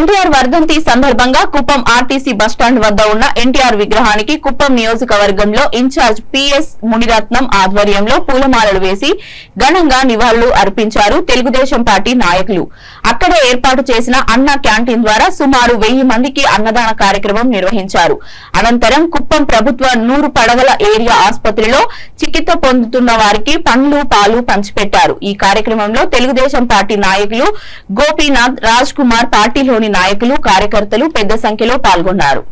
ఎన్టీఆర్ వర్ధంతి సందర్భంగా Kuppam RTC bus stand వద్ద ఉన్న ఎన్టీఆర్ విగ్రహానికి కుప్పం నియోజకవర్గంలో ఇన్ఛార్జ్ పిఎస్ మునిరత్నం ఆధ్వర్యంలో పూలమాలలు వేసి ఘనంగా నివాళులు అర్పించారు తెలుగుదేశం పార్టీ నాయకులు. అక్కడే ఏర్పాటు చేసిన అన్న క్యాంటీన్ ద్వారా సుమారు 1000 మందికి అన్నదాన కార్యక్రమం నిర్వహించారు. అనంతరం కుప్పం ప్రభుత్వ 100 పడగల ఏరియా ఆసుపత్రిలో చికిత్స పొందుతున్న వారికి పండ్లు పాలు పంచిపెట్టారు. ఈ కార్యక్రమంలో తెలుగుదేశం పార్టీ నాయకులు గోపీనాథ్, రాజ్ కుమార్, పార్టీలోని నాయకులు, కార్యకర్తలు పెద్ద సంఖ్యలో పాల్గొన్నారు.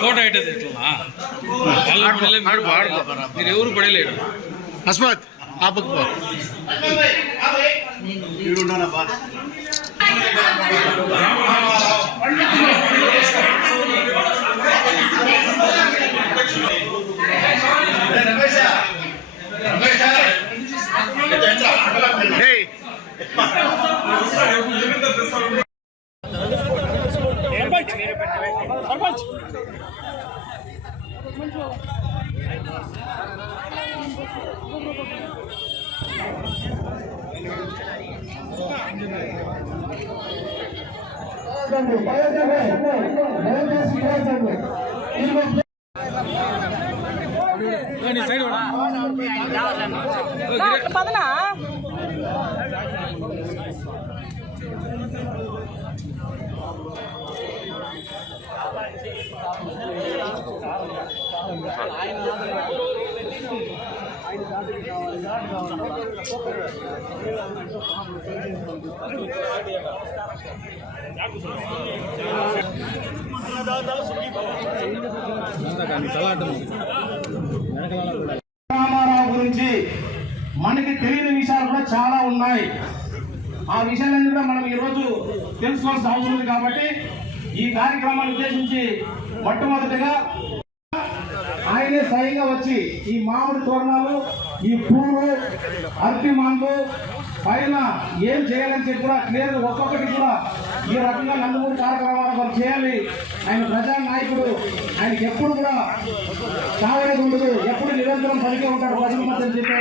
ఫోటో అయితే మీరు ఎవరు పడలేరు. అస్మత్ ఆపకు పదనా రామారావు గురించి మనకి తెలియని విషయాలు కూడా చాలా ఉన్నాయి. ఆ విషయాలన్నీ కూడా మనం ఈరోజు తెలుసుకోవాల్సిన అవసరం ఉంది. కాబట్టి ఈ కార్యక్రమాన్ని ఉద్దేశించి మొట్టమొదటిగా ఆయనే స్వయంగా వచ్చి ఈ మామిడి తోరణాలు, ఈ పూలు, అరటిమాన్లు పైన ఏం చేయాలని చెప్పి కూడా క్లియర్ ఒక్కొక్కటి కూడా ఈ రకంగా నందమూరి కార్యక్రమాలు వారు చేయాలి. ఆయన ప్రజా నాయకుడు, ఆయనకి ఎప్పుడు కూడా చావనేది ఉండదు, ఎప్పుడు నిరంతరం పలికే ఉంటాడు ప్రజల మధ్య చెప్పి